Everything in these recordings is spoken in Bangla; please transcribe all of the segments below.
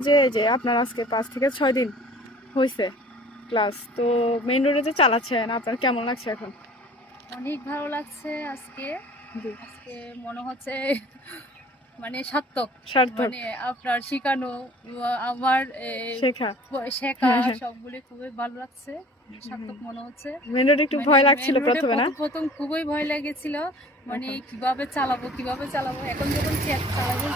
যে আপনার আজকে 5 থেকে 6 দিন হয়েছে ক্লাস, তো মেইন রোডে যে চালাচ্ছেন আপনার কেমন লাগছে এখন? অনেক ভালো লাগছে আজকে। জি। আজকে মনে হচ্ছে মানে সার্থক। সার্থক। মানে আপনার শিখানো আমার শেখা। শেখা হ্যাঁ, হ্যাঁ। সবগুলো খুবই ভালো লাগছে। সার্থক মনে হচ্ছে। মেইন রোডে একটু মানে ভয় মেইন লাগছিল রোডে প্রথমে না? প্রথম খুবই ভয় লেগেছিল। মানে এখন কিভাবে চালাবো। এখন যখন চালাবো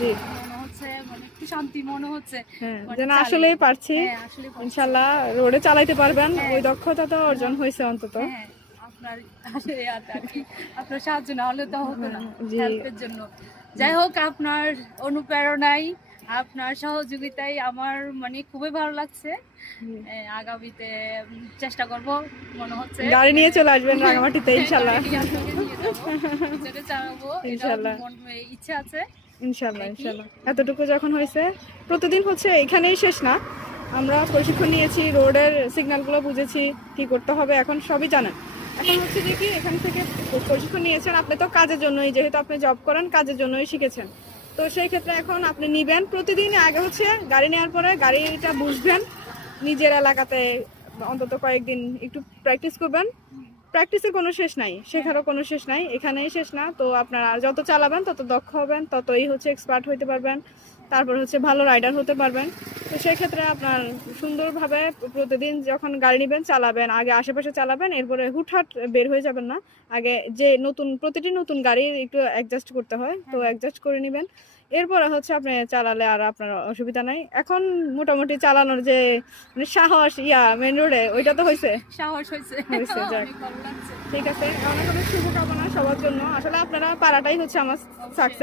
জি। মনে হচ্ছে মানে একটু শান্তি মনে হচ্ছে। হ্যাঁ, মানে যেন চালিয়ে। আসলেই পারছি। হ্যাঁ, আসলে পারছি। ইনশাআল্লাহ রোডে চালাইতে পারবেন। হ্যাঁ, ওই দক্ষতা তো অর্জন না, হইছে অন্তত। হ্যাঁ, আপনার আসলে আর কি আপনার সাহায্য না হলে তো হতো না, হ্যাঁ, জি। হেল্পের জন্য। যাই হোক, আপনার অনুপ্রেরণায়, আপনার সহযোগিতায় আমার মানে খুবই ভালো লাগছে। জি। আগামীতে চেষ্টা করব মনে হচ্ছে। গাড়ি নিয়ে মানে চলে আসবেন রাঙামাটিতে ইনশাআল্লাহ। গাড়ি নিয়ে আপনাকে নিয়ে যাবো, পিছনে চালাবো, এটাও ইনশাআল্লাহ। ইচ্ছা আছে। ইনশাআল্লাহ, দেখি। ইনশাআল্লাহ। এতটুকু যখন হয়েছে, প্রতিদিন হচ্ছে এখানেই শেষ না। আমরা প্রশিক্ষণ নিয়েছি, রোডের সিগন্যালগুলো বুঝেছি, কি করতে হবে এখন সবই জানেন। এখন হচ্ছে যে কি এখান থেকে প্রশিক্ষণ নিয়েছেন, আপনি তো কাজের জন্যই, যেহেতু আপনি জব করেন কাজের জন্যই শিখেছেন। তো সেই ক্ষেত্রে এখন আপনি নিবেন প্রতিদিন। আগে হচ্ছে গাড়ি নেওয়ার পরে গাড়িটা বুঝবেন, নিজের এলাকাতে অন্তত কয়েকদিন একটু প্র্যাকটিস করবেন। প্র্যাকটিসের কোনো শেষ নাই, শেখারও কোনো শেষ নাই, এখানেই শেষ না। তো আপনারা যত চালাবেন তত দক্ষ হবেন, ততই হচ্ছে এক্সপার্ট হইতে পারবেন, তারপর হচ্ছে ভালো রাইডার হতে পারবেন। তো সেই ক্ষেত্রে আপনার সুন্দরভাবে প্রতিদিন যখন গাড়ি নেবেন চালাবেন, আগে আশেপাশে চালাবেন, এরপরে হুটহাট বের হয়ে যাবেন না। আগে যে প্রতিটি নতুন গাড়ি একটু অ্যাডজাস্ট করতে হয়, তো অ্যাডজাস্ট করে নেবেন। এরপরে হচ্ছে আপনি চালালে আর আপনার অসুবিধা নাই। এখন মোটামুটি চালানোর যে মানে সাহস মেন রোডে ওইটা তো হয়েছে। সাহস হয়েছে। হয়েছে, যাক। অনেক ভালো লাগছে। ঠিক আছে, অনেক অনেক শুভকামনা সবার জন্য। আসলে আপনারা পারাটাই হচ্ছে আমার অবশ্যই। সাকসেস।